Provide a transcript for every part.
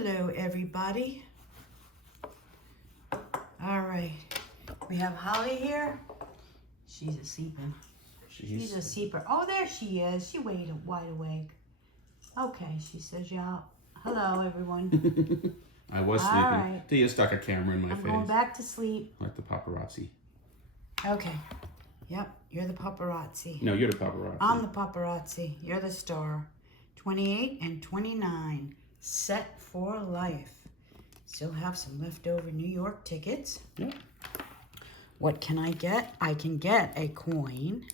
Hello, everybody. All right, we have Holly here. She's a sleeping. She's a sleeper. Oh, there she is. She wide awake. Okay, she says, yeah. Hello, everyone. I was sleeping. All right. Till you stuck a camera in my face. I'm going back to sleep. Like the paparazzi. Okay. Yep, you're the paparazzi. No, you're the paparazzi. I'm the paparazzi. You're the star. 28 and 29. Set for life. Still have some leftover New York tickets. Yep. What can I get? I can get a coin.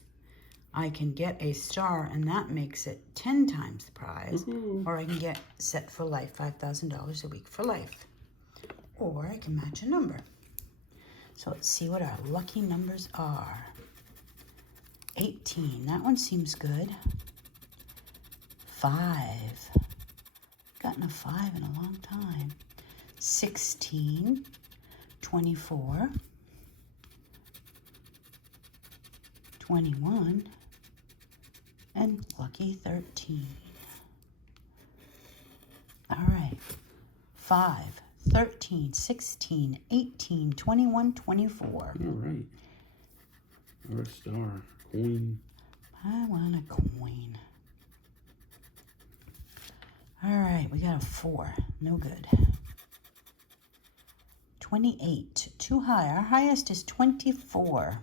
I can get a star, and that makes it 10 times the prize. Or I can get set for life, $5,000 a week for life. Or I can match a number. So let's see what our lucky numbers are. 18, that one seems good. 5, gotten a 5 in a long time. 16, 24, 21, and lucky 13. All right, 5, 13, 16, 18, 21, 24. All right. Or a star, coin. I want a coin. All right, we got a 4. No good. 28, too high. Our highest is 24.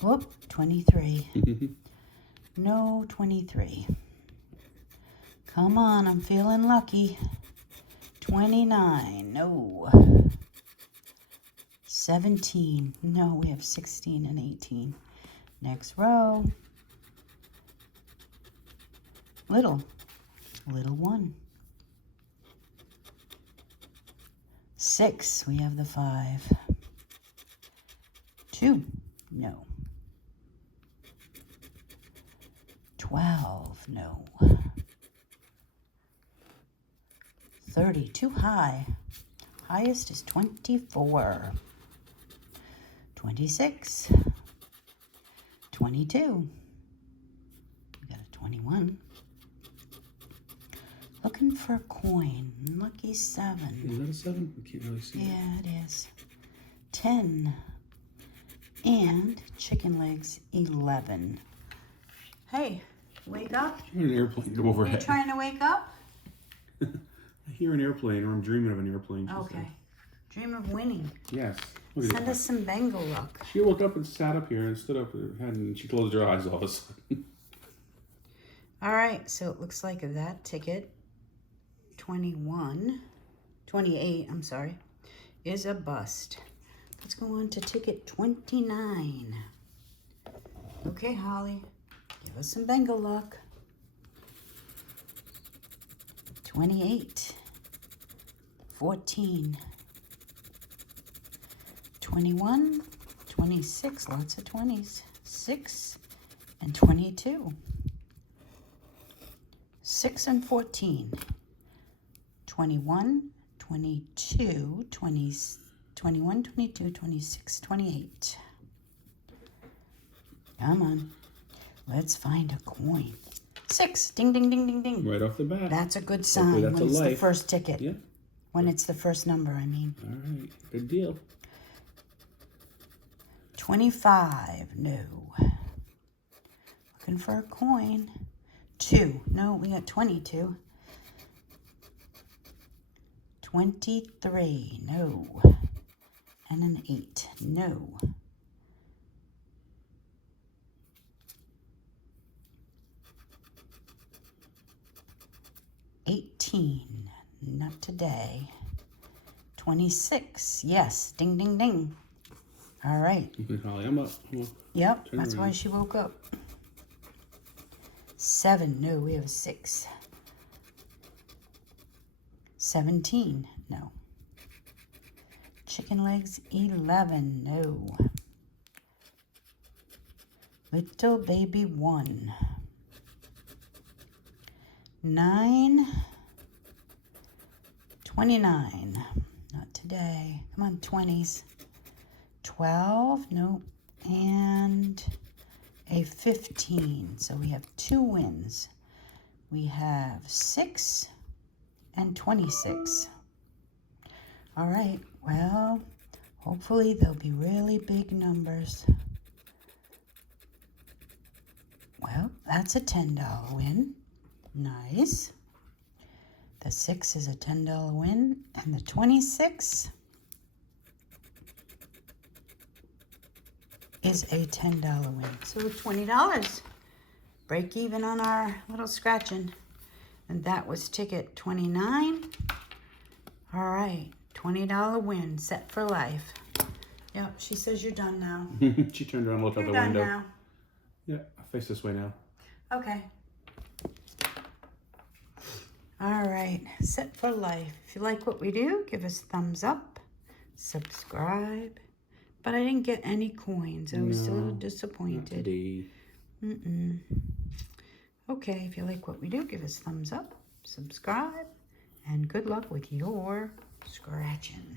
Whoop, 23. No, 23. Come on, I'm feeling lucky. 29, no. 17, no, we have 16 and 18. Next row. Little 1. 6, we have the 5. 2, no. 12, no. 30, too high. Highest is 24. 26. 22. We got a 21. Looking for a coin. Lucky 7. Is that a 7? I can't really see it. Yeah, it is. 10. And chicken legs, 11. Hey, wake up. I hear an airplane go overhead. Are you trying to wake up? I hear an airplane, or I'm dreaming of an airplane. Okay. Dream of winning. Yes. Send us some Bengal luck. She woke up and sat up here and stood up with her head, and she closed her eyes all of a sudden. All right, so it looks like that ticket, 28, I'm sorry, is a bust. Let's go on to ticket 29. Okay, Holly, give us some Bengal luck. 28, 14, 21, 26, lots of 20s, 6, and 22. 6 and 14, 21, 22, 20, 21, 22, 26, 28. Come on, let's find a coin. 6, ding, ding, ding, ding, ding. Right off the bat. That's a good sign when it's the first ticket. Yeah. When it's the first number, I mean. All right, good deal. 25, no. Looking for a coin. 2, no, we got 22. 23, no. And an 8, no. 18, not today. 26, yes, ding, ding, ding. All right. Okay, Holly, I'm up. Yep, that's why she woke up. 7, no, we have 6. 17, no. Chicken legs, 11, no. Little baby, 1. 9, 29, not today. Come on, 20s. 12, nope, and a 15. So we have 2 wins. We have 6 and 26. All right, well, hopefully they'll be really big numbers. Well, that's a $10 win. Nice. The 6 is a $10 win, and the 26 is a $10 win. So $20. Break even on our little scratching. And that was ticket 29. All right, $20 win, set for life. Yep, she says you're done now. She turned around and looked out You're the done window. now. Yeah, I'll face this way now. Okay. All right, set for life. If you like what we do, give us a thumbs up, subscribe. But I didn't get any coins. I was a little disappointed. Not today. Okay, if you like what we do, give us a thumbs up, subscribe, and good luck with your scratching.